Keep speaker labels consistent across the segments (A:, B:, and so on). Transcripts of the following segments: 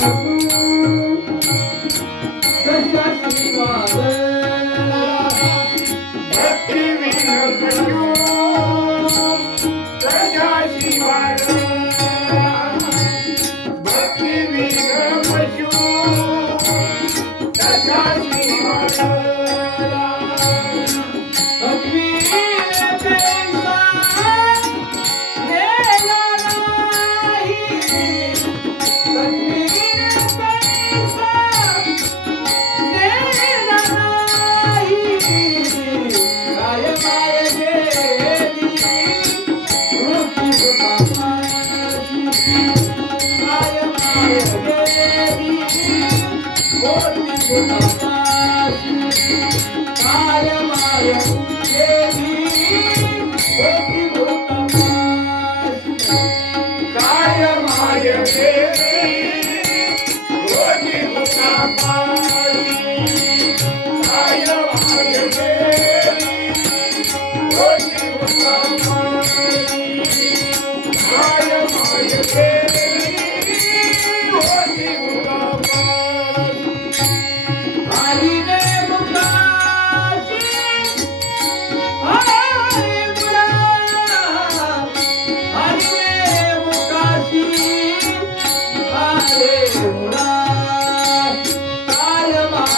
A: Thank you. Oh,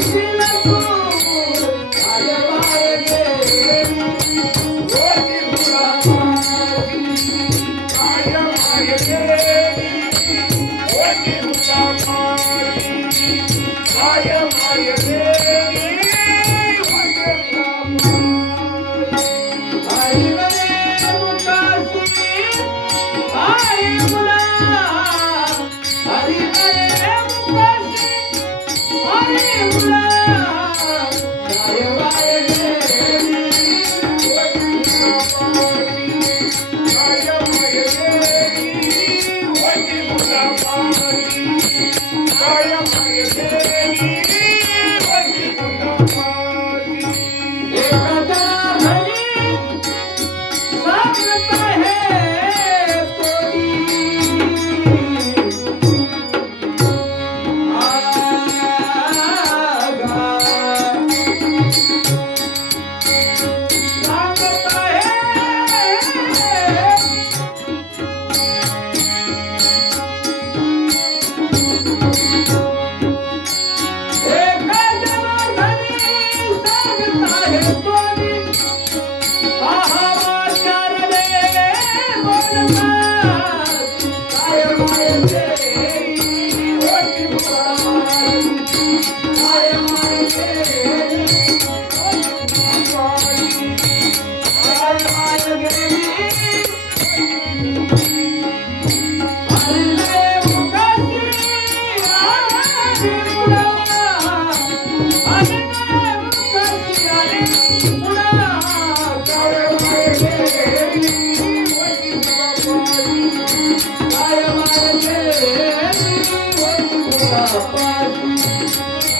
A: Thank you. Yeah.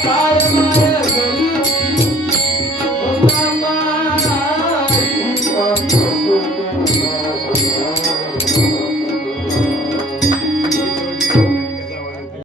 A: Bye,